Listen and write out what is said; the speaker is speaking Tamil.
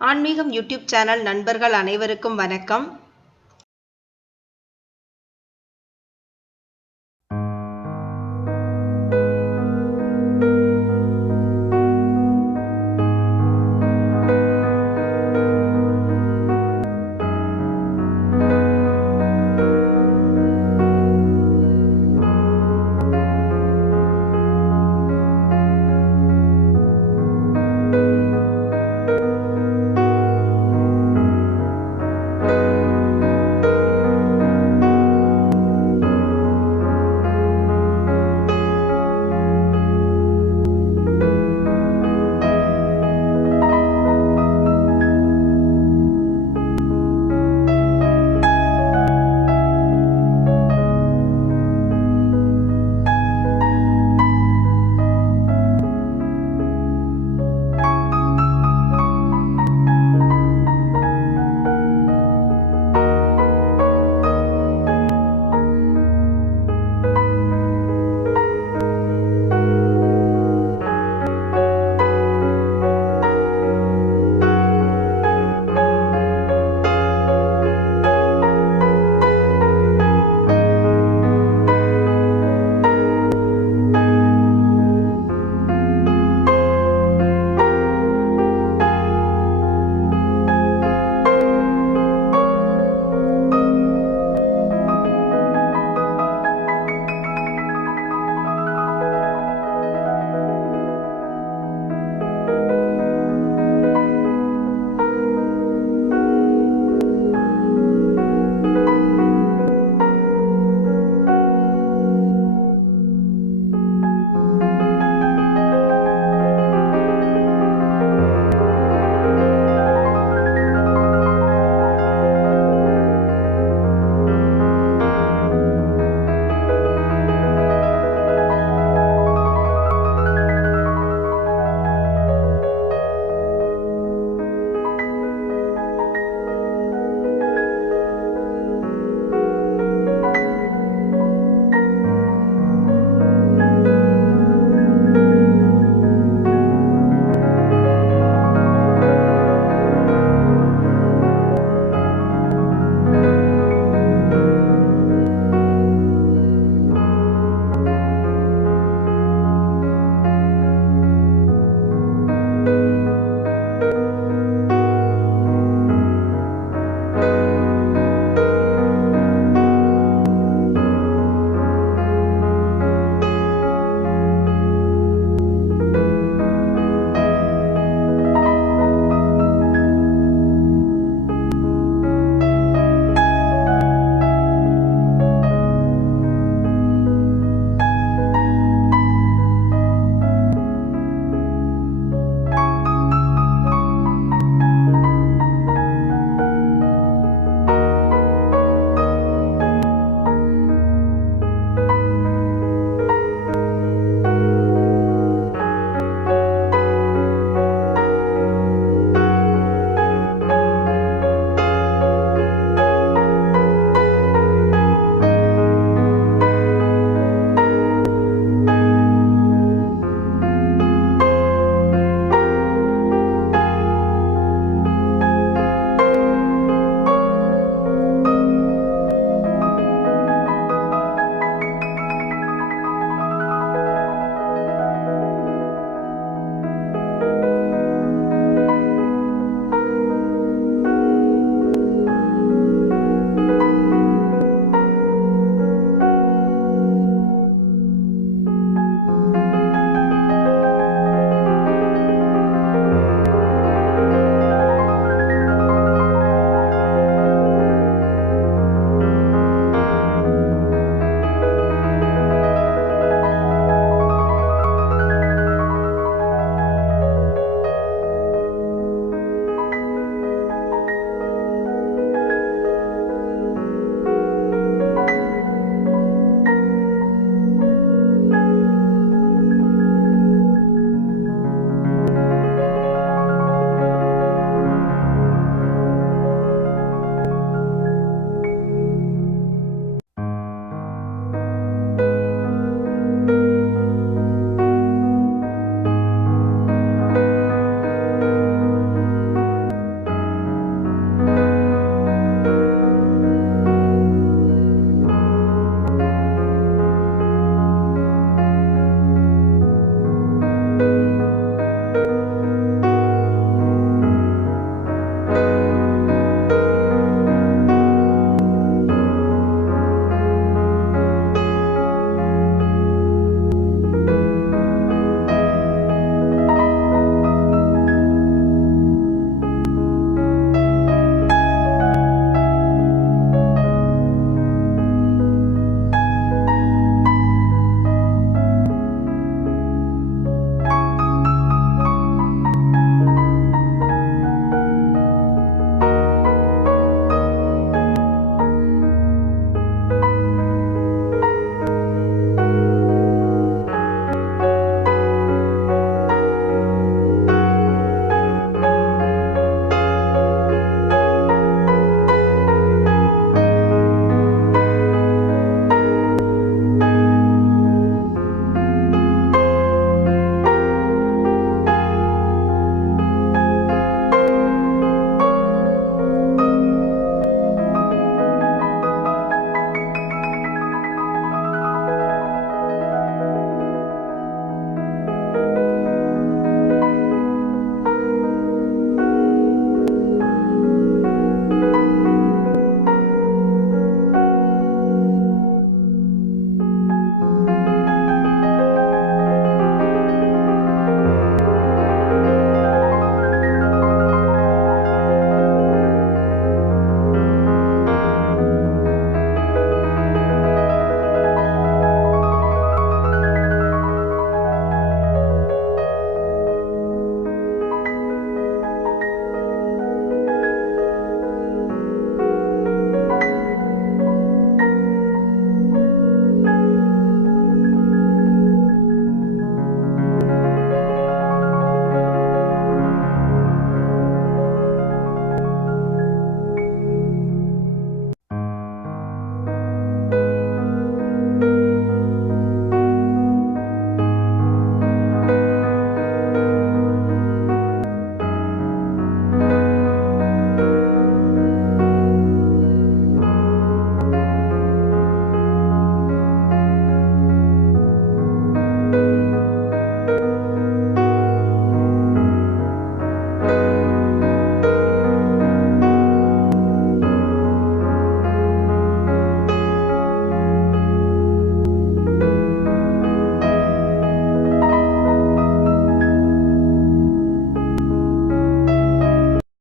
ஆன்மீகம் யூடியூப் சேனல் நண்பர்கள் அனைவருக்கும் வணக்கம்.